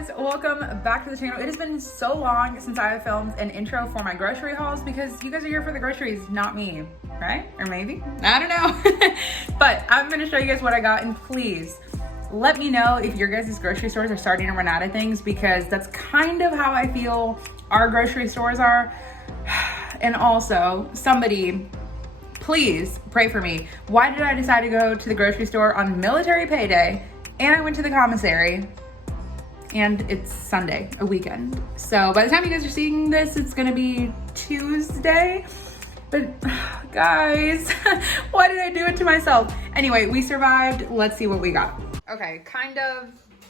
guys, welcome back to the channel. It has been so long since I have filmed an intro for my grocery hauls because you guys are here for the groceries, not me, right? Or maybe, I don't know. But I'm gonna show you guys what I got, and please let me know if your guys' grocery stores are starting to run out of things, because that's kind of how I feel our grocery stores are. And also, somebody, please pray for me. Why did I decide to go to the grocery store on military payday and I went to the commissary and it's Sunday, a weekend? So by the time you guys are seeing this, it's gonna be Tuesday. But guys, why did I do it to myself? Anyway, we survived. Let's see what we got. Okay,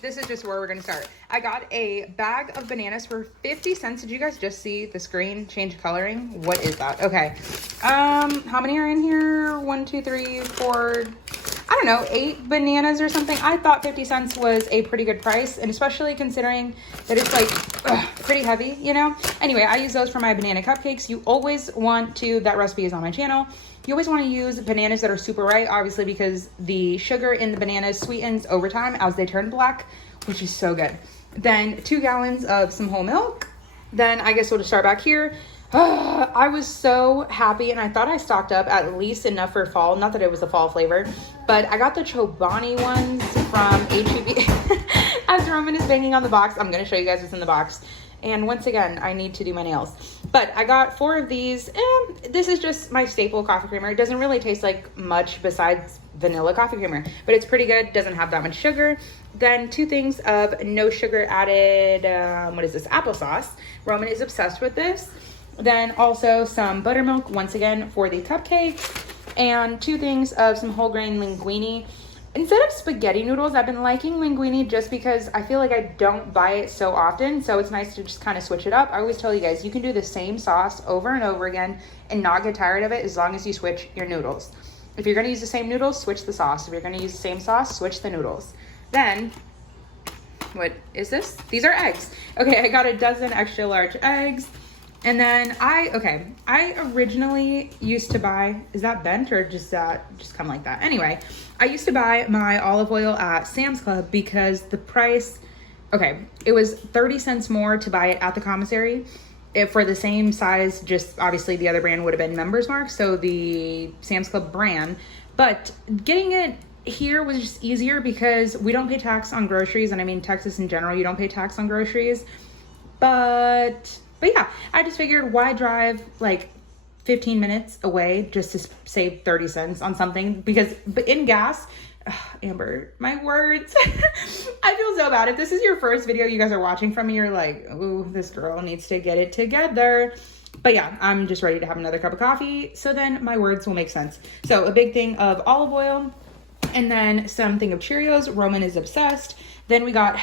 this is just where we're gonna start. I got a bag of bananas for 50 cents. Did you guys just see the screen change coloring? What is that? Okay, how many are in here? 1, 2, 3, 4, I don't know, 8 bananas or something. I thought 50 cents was a pretty good price, and especially considering that it's like pretty heavy, you know? Anyway, I use those for my banana cupcakes. You always want to, that recipe is on my channel. You always want to use bananas that are super ripe, obviously, because the sugar in the bananas sweetens over time as they turn black, which is so good. Then 2 gallons of some whole milk. Then I guess we'll just start back here. I was so happy, and I thought I stocked up at least enough for fall. Not that it was a fall flavor, but I got the Chobani ones from HEB. As Roman is banging on the box, I'm going to show you guys what's in the box. And once again, I need to do my nails. But I got 4 of these, and this is just my staple coffee creamer. It doesn't really taste like much besides vanilla coffee creamer, but it's pretty good. Doesn't have that much sugar. Then 2 things of no sugar added, what is this, applesauce. Roman is obsessed with this. Then also some buttermilk, once again, for the cupcakes. And 2 things of some whole grain linguine. Instead of spaghetti noodles, I've been liking linguine just because I feel like I don't buy it so often. So it's nice to just kind of switch it up. I always tell you guys, you can do the same sauce over and over again and not get tired of it as long as you switch your noodles. If you're going to use the same noodles, switch the sauce. If you're going to use the same sauce, switch the noodles. Then, what is this? These are eggs. Okay, I got a dozen extra large eggs. And then I originally used to buy, is that bent or just come like that? Anyway, I used to buy my olive oil at Sam's Club because the price, it was 30 cents more to buy it at the commissary. For the same size, just obviously the other brand would have been Members Mark, so the Sam's Club brand. But getting it here was just easier because we don't pay tax on groceries, and I mean Texas in general, you don't pay tax on groceries. But yeah, I just figured why drive like 15 minutes away just to save 30 cents on something, because in gas, Amber, my words, I feel so bad. If this is your first video you guys are watching from me, you're like, ooh, this girl needs to get it together. But yeah, I'm just ready to have another cup of coffee, so then my words will make sense. So a big thing of olive oil, and then something of Cheerios. Roman is obsessed. Then we got,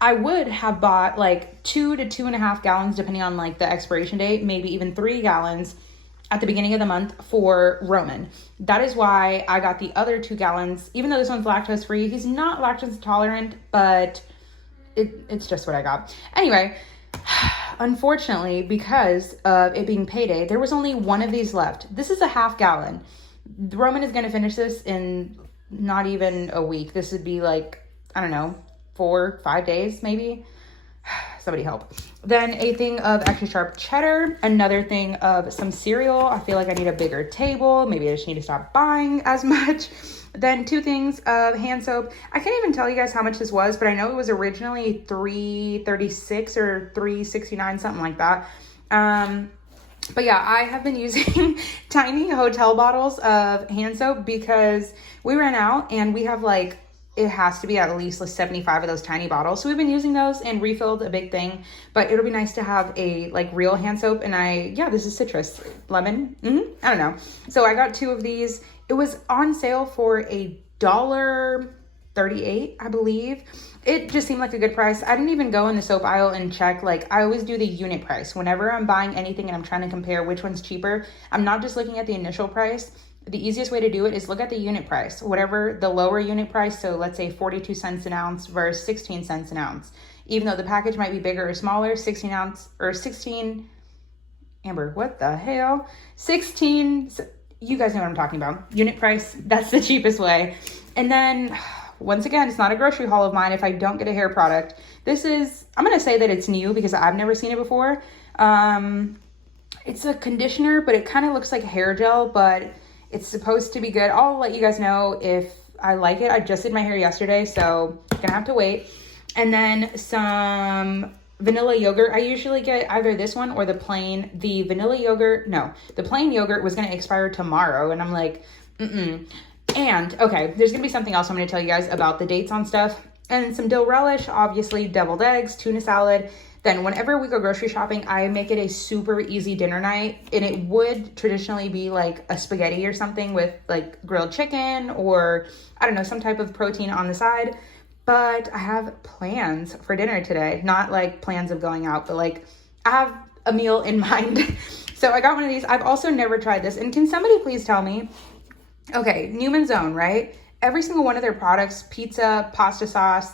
I would have bought like 2 to 2.5 gallons, depending on like the expiration date, maybe even 3 gallons at the beginning of the month for Roman. That is why I got the other 2 gallons, even though this one's lactose free. He's not lactose intolerant, but it's just what I got. Anyway, unfortunately, because of it being payday, there was only 1 of these left. This is a half gallon. Roman is going to finish this in not even a week. This would be like, I don't know, 4, 5 days maybe. Somebody help. Then a thing of extra sharp cheddar, another thing of some cereal. I feel like I need a bigger table. Maybe I just need to stop buying as much. Then 2 things of hand soap. I can't even tell you guys how much this was, but I know it was originally $3.36 or $3.69, something like that. But yeah, I have been using tiny hotel bottles of hand soap because we ran out, and we have like, it has to be at least like 75 of those tiny bottles. So we've been using those and refilled a big thing, but it'll be nice to have a like real hand soap. And this is citrus, lemon. I don't know. So I got 2 of these. It was on sale for $1.38, I believe. It just seemed like a good price. I didn't even go in the soap aisle and check. Like, I always do the unit price. Whenever I'm buying anything and I'm trying to compare which one's cheaper, I'm not just looking at the initial price. The easiest way to do it is look at the unit price, whatever the lower unit price. So let's say 42 cents an ounce versus 16 cents an ounce. Even though the package might be bigger or smaller, 16 ounce or 16, Amber, what the hell? 16, you guys know what I'm talking about. Unit price, that's the cheapest way. And then once again, it's not a grocery haul of mine if I don't get a hair product. This is, I'm going to say that it's new because I've never seen it before. It's a conditioner, but it kind of looks like hair gel, but it's supposed to be good. I'll let you guys know if I like it. I just did my hair yesterday, so I'm gonna have to wait. And then some vanilla yogurt. I usually get either this one or the plain. The vanilla yogurt, no, the plain yogurt was gonna expire tomorrow, and I'm like, And, okay, there's gonna be something else I'm gonna tell you guys about the dates on stuff. And some dill relish, obviously, deviled eggs, tuna salad. Then whenever we go grocery shopping, I make it a super easy dinner night. And it would traditionally be like a spaghetti or something with like grilled chicken or, I don't know, some type of protein on the side. But I have plans for dinner today. Not like plans of going out, but like I have a meal in mind. So I got one of these. I've also never tried this. And can somebody please tell me, okay, Newman's Own, right? Every single one of their products, pizza, pasta sauce,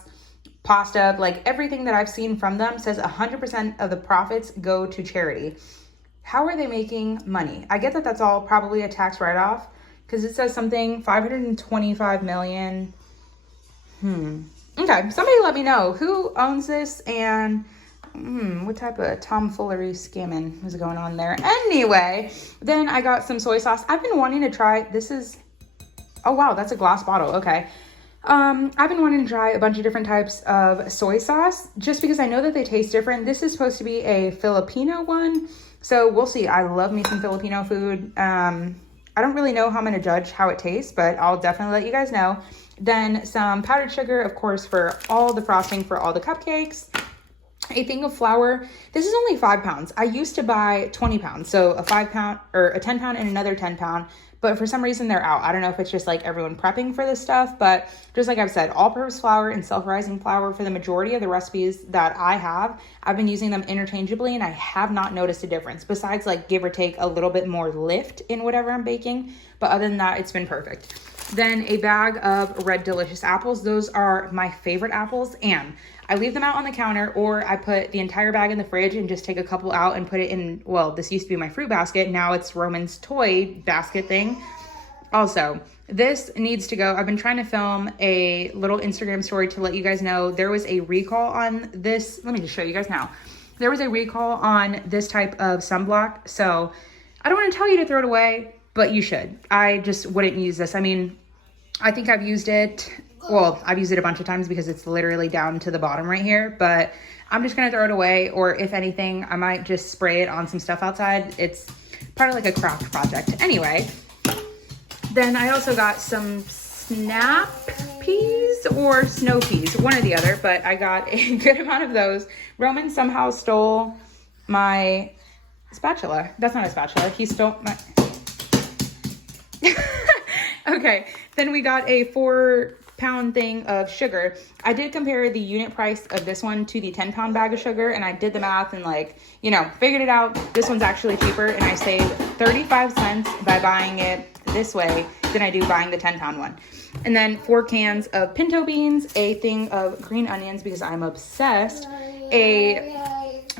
pasta, like everything that I've seen from them says 100% of the profits go to charity. How are they making money? I get that that's all probably a tax write-off because it says something 525 million. Okay, somebody let me know who owns this and what type of tomfoolery scamming is going on there. Anyway, then I got some soy sauce. I've been wanting to try, this is, oh wow, that's a glass bottle, okay. I've been wanting to try a bunch of different types of soy sauce just because I know that they taste different. This is supposed to be a Filipino one, so we'll see. I love me some Filipino food. I don't really know how I'm going to judge how it tastes, but I'll definitely let you guys know. Then some powdered sugar, of course, for all the frosting for all the cupcakes. A thing of flour. This is only 5 pounds. I used to buy 20 pounds, so a 5 pound or a 10 pound and another 10 pound. But for some reason they're out. I don't know if it's just like everyone prepping for this stuff, but just like I've said, all-purpose flour and self-rising flour for the majority of the recipes that I have, I've been using them interchangeably and I have not noticed a difference besides like give or take a little bit more lift in whatever I'm baking. But other than that, it's been perfect. Then a bag of red delicious apples. Those are my favorite apples, and I leave them out on the counter or I put the entire bag in the fridge and just take a couple out and put it in, well, this used to be my fruit basket. Now it's Roman's toy basket thing. Also, this needs to go. I've been trying to film a little Instagram story to let you guys know there was a recall on this. Let me just show you guys now. There was a recall on this type of sunblock. So I don't want to tell you to throw it away, but you should. I just wouldn't use this. I mean, I think I've used it. Well, I've used it a bunch of times because it's literally down to the bottom right here, but I'm just going to throw it away. Or if anything, I might just spray it on some stuff outside. It's part of like a craft project. Anyway, then I also got some snap peas or snow peas, one or the other, but I got a good amount of those. Roman somehow stole my spatula. That's not a spatula. He stole my... Okay, then we got a 4-pound thing of sugar. I did compare the unit price of this one to the 10-pound bag of sugar, and I did the math and like, you know, figured it out. This one's actually cheaper, and I saved 35 cents by buying it this way than I do buying the 10-pound one. And then 4 cans of pinto beans, a thing of green onions because I'm obsessed, a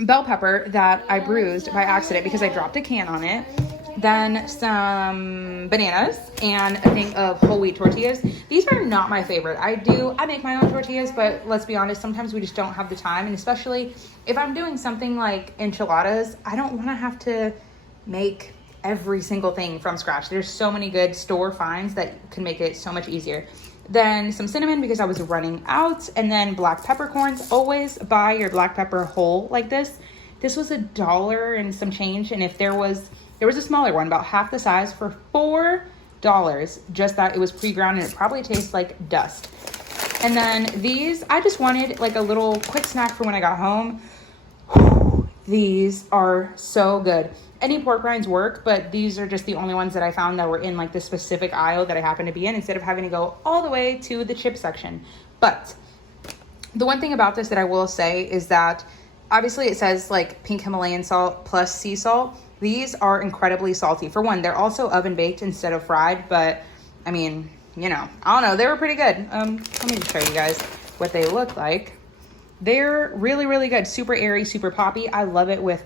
bell pepper that I bruised by accident because I dropped a can on it, then some bananas, and a thing of whole wheat tortillas. These are not my favorite. I make my own tortillas, but let's be honest, sometimes we just don't have the time, and especially if I'm doing something like enchiladas, I don't want to have to make every single thing from scratch. There's so many good store finds that can make it so much easier. Then some cinnamon because I was running out, and then black peppercorns. Always buy your black pepper whole like this. This was $1 and some change, and if there was a smaller one about half the size for $4, just that it was pre-ground, and it probably tastes like dust. And then these, I just wanted like a little quick snack for when I got home. These are so good. Any pork rinds work, but these are just the only ones that I found that were in like the specific aisle that I happened to be in, instead of having to go all the way to the chip section. But the one thing about this that I will say is that obviously it says like pink Himalayan salt plus sea salt. These are incredibly salty. For one, they're also oven baked instead of fried, but I mean, you know, I don't know, they were pretty good. Let me just show you guys what they look like. They're really, really good. Super airy, super poppy. I love it with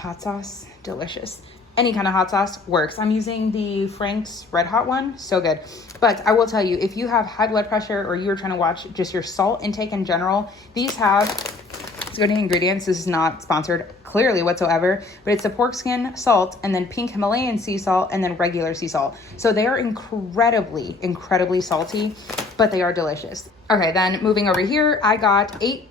hot sauce. Delicious. any kind of hot sauce works. I'm using the Frank's Red Hot one. So good. But I will tell you, if you have high blood pressure or you're trying to watch just your salt intake in general, these have, let's go to the ingredients. This is not sponsored clearly whatsoever, but it's a pork skin salt and then pink Himalayan sea salt and then regular sea salt. So they are incredibly, incredibly salty, but they are delicious. Okay, then moving over here, I got 8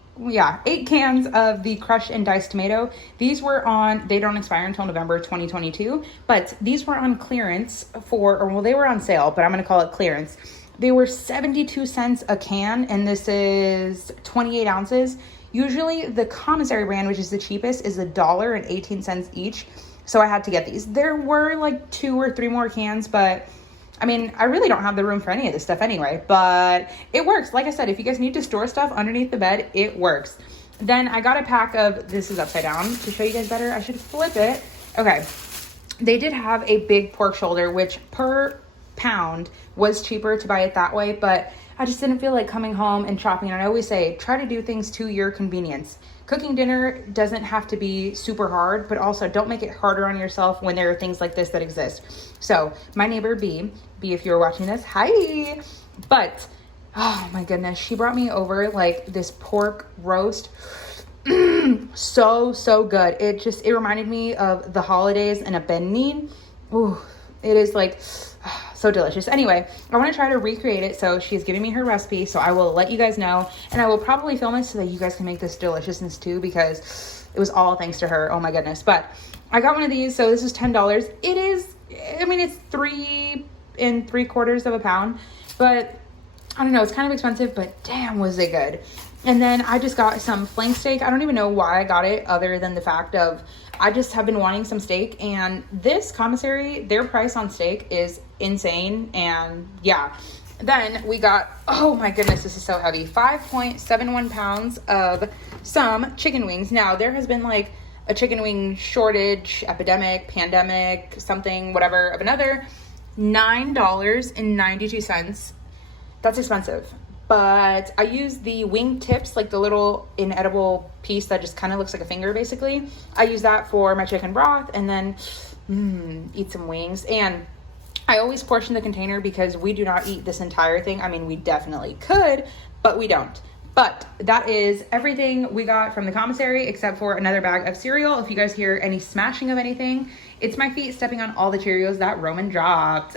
cans of the crushed and diced tomato. These were on, they don't expire until November 2022, but these were on clearance they were on sale, but I'm going to call it clearance. They were 72 cents a can, and this is 28 ounces. Usually the commissary brand, which is the cheapest, is $1.18 each. So I had to get these. There were like 2 or 3 more cans, but I mean, I really don't have the room for any of this stuff anyway, but it works. Like I said, if you guys need to store stuff underneath the bed, it works. Then I got a pack of, this is upside down to show you guys better. I should flip it. Okay. They did have a big pork shoulder, which per pound was cheaper to buy it that way, but I just didn't feel like coming home and chopping. And I always say, try to do things to your convenience. Cooking dinner doesn't have to be super hard, but also don't make it harder on yourself when there are things like this that exist. So my neighbor B, if you're watching this, hi. But, oh my goodness, she brought me over like this pork roast. So good. It reminded me of the holidays and a banh mi. Ooh, it is like so delicious. Anyway, I want to try to recreate it. So she's giving me her recipe. So I will let you guys know, and I will probably film it so that you guys can make this deliciousness too, because it was all thanks to her. Oh my goodness. But I got one of these. So this is $10. It is, I mean, it's 3 3/4 pounds, but I don't know. It's kind of expensive, but damn, was it good. And then I just got some flank steak. I don't even know why I got it other than the fact of I just have been wanting some steak, and this commissary, their price on steak is insane. And yeah, then we got, oh my goodness, this is so heavy, 5.71 pounds of some chicken wings. Now there has been like a chicken wing shortage, epidemic, pandemic, something, whatever of another. $9.92. That's expensive. But I use the wing tips, like the little inedible piece that just kind of looks like a finger, basically. I use that for my chicken broth and then eat some wings. And I always portion the container because we do not eat this entire thing. I mean, we definitely could, but we don't. But that is everything we got from the commissary except for another bag of cereal. If you guys hear any smashing of anything, it's my feet stepping on all the Cheerios that Roman dropped.